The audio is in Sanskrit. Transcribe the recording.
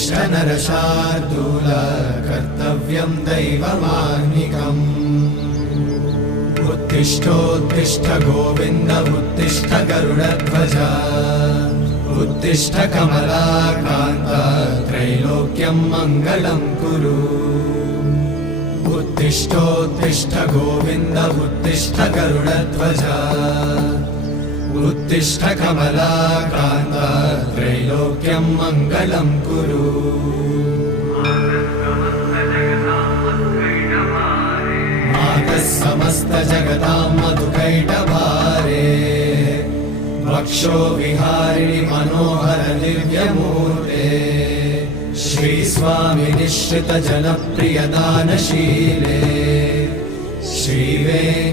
उत्तिष्ठ नरशार्दूल कर्तव्यं दैवमाह्निकम् उत्तिष्ठोत्तिष्ठ गोविन्द उत्तिष्ठ गरुडध्वज उत्तिष्ठ कमलाकान्त त्रैलोक्यं मङ्गलं कुरु उत्तिष्ठोत्तिष्ठ गोविन्द उत्तिष्ठ गरुडध्वज उत्तिष्ठ कमलाकान्त त्रैलोक्यं मङ्गलं कुरु मातः समस्त जगतां मधुकैटभारे वक्षो विहारिणि मनोहर दिव्यमूर्ते श्री स्वामी निश्रित जनप्रिय दानशीले श्री